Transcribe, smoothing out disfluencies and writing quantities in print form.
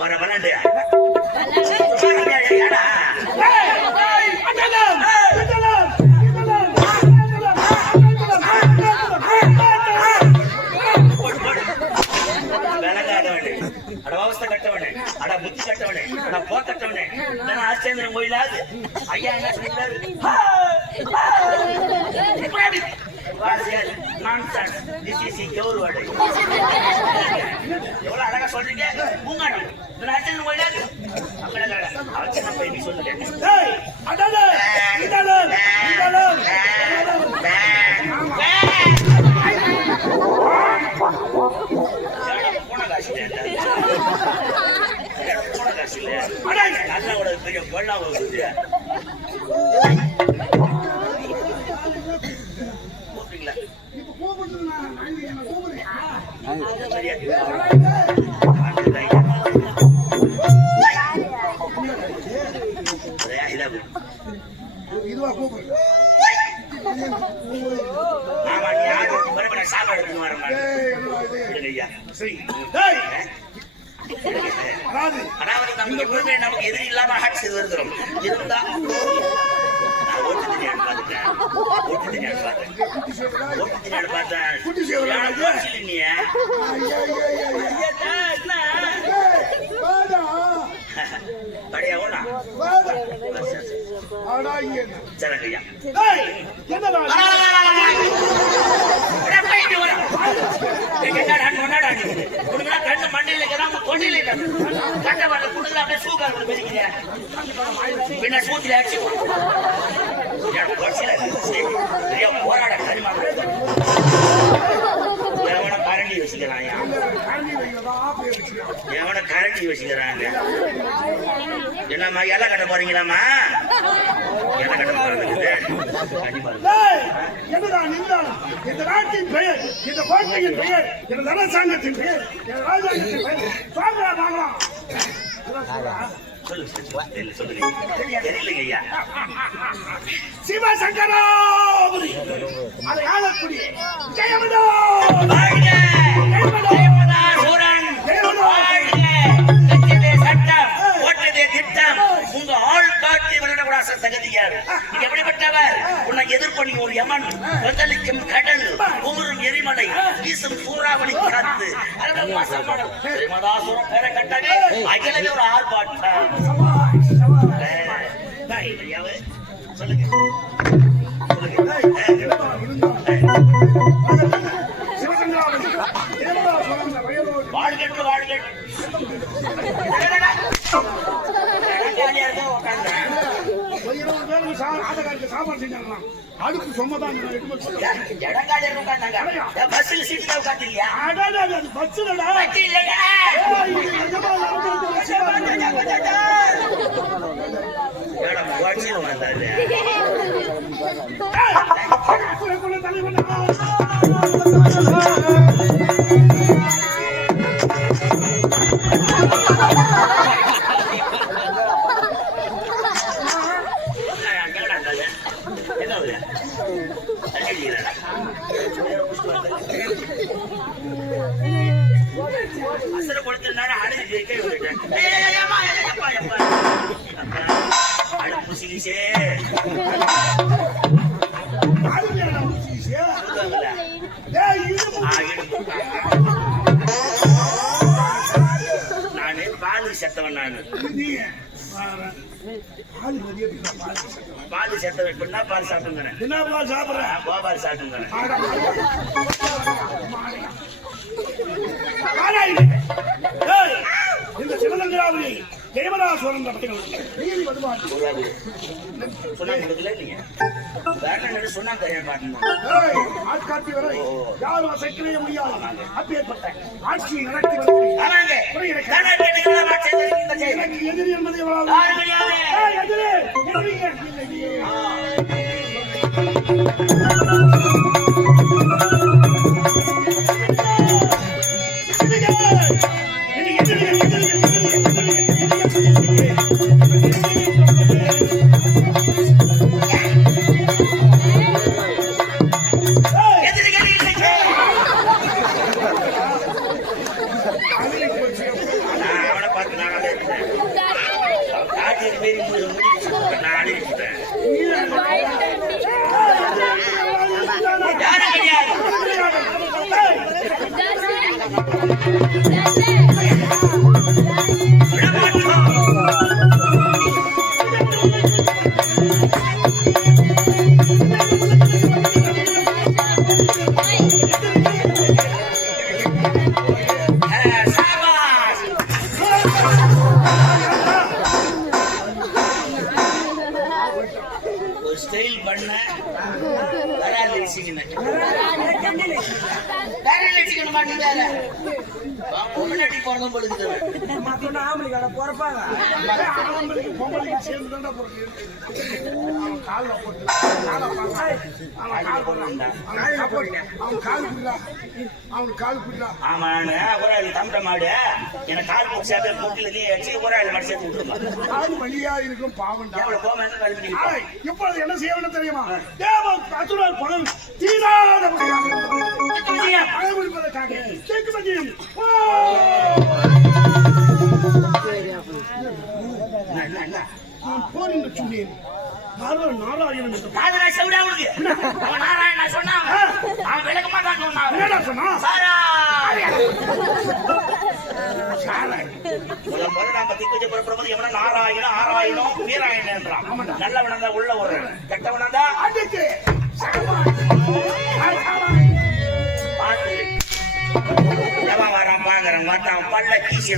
வர வராண்டு அடவாவஸ்தை கட்டவனே, அட புத்தி கட்டவனே, அட போ கட்டவனே, நான் ஆச்சேந்திரன் கோயிலாது ஐயா என்ன சொல்லிட்டாரு? எவ்வளவு அழகா சொல்றீங்க. பூங்காடி ஆச்சேந்திரன் கோயிலாது அவசியம் போய் நீ சொல்லுங்க. அண்ணாவோட பெரிய கொள்ளா போகுது. கூப்பிட்டீங்களா? ஆமா, நீ யாரு சாப்பாடு எடுத்து வர அதாவது நமக்கு எப்பவுமே நமக்கு எதிரி இல்லாம ஆட்சி செய்து வருகிறோம். இருந்தா ஓட்டு திணியான்னு பாத்துட்டேன், ஓட்டு திணியான்னு பார்த்தேன், ஓட்டு திணியான்னு பார்த்தேன். படியா ஓடா சரிங்கய்யா. கண்ணு மண்டையில கொண்டையில கண்ட வர குடுக்கல அப்படியே சூக்கார் பெருக்கிறேன். பின்ன சூத்தில அடிச்சு போராட கரிமா எவன கரண்டி வச்சுக்கிறான், எவன கரண்டி வச்சுக்கிறாங்க. என்னம்மா இலை கட்ட போறீங்களாம்மா? இலை கட்ட போறீங்க. இந்த நாட்டின் பெயர், இந்த கோட்டையின் பெயர், இந்த அரசாங்கத்தின் பெயர், ராஜாங்கத்தின் பெயர் வாங்கலாம். சொல்லுங்க தெரியலையா? சிவசங்கராபுரி அதை ஆளக்கூடிய ஜெயமதா சட்டம் ஓட்டதே திட்டம். உங்க ஆள் காட்சி விளையாடக்கூடாத தகுதியார். நீங்க எப்படிப்பட்டவர்? உன்னை எதிர்ப்பணி ஒரு யமன், கொந்தளிக்கும் கடல், ஊரும் எரிமலை, வீசும் சூறாவளி காத்து, மதாசுரம் பேர கட்டவே அகிலவே ஒரு ஆர்ப்பாட்டம். சொல்லுங்க வாழ்கட்டு வாழ்கட்டு சாப்பாடு செஞ்சாங்களாம். அடுப்பு சொன்னதான் பஸ்ல சீட்ல உட்காந்துலையா? அது பஸ்ல அசர கொடுத்திருந்தாரு அழுது கை விட்டுட்டேன். அடுப்பு சிகிச்சை நானு பாலு செத்தவன். நானு பால் செத்த வைப்பா பால் சாப்பிட்டுங்கிறேன். என்ன பால் சாப்பிடுறேன்? கோபால் சாப்பிட்டுங்கிறேன். இந்த சிவசங்கராபுரி தேவதாசுவரன் சொன்னாங்க ஆட்காட்டி வரை யாரும் அசைக்கவே முடியாது. அப்பேற்பட்ட ஆட்சியை நடத்தி எனக்கு எதிரி என்பதை நானே இருப்பேன். காட்டு பேரி நானே இருப்பேன். யாரும் கிடையாது. ஸ்டைல் பண்ண வராது பொம்னாட்டி போறதும் பொழுது ஆமா ஒரு ஆள் தம்பிட்ட மாடு எனக்கு கால் பிடிச்சாவே கூட்டில ஒரு ஆள் மாடு சேர்த்து விட்டுருமா வழியா இருக்கும் பாவம் இப்பொழுது என்ன செய்யணும் தெரியுமா? தேவன் அசுரர் பணம் தீராத போரின் சொன்னேன். நாராயணன் நாராயணம் ஆராயணம் வீராயணன் என்றான். நல்லவனா உள்ள ஒரு கெட்டவனா வரான் பாக்குறேன் மாட்டான் பல்ல கீசி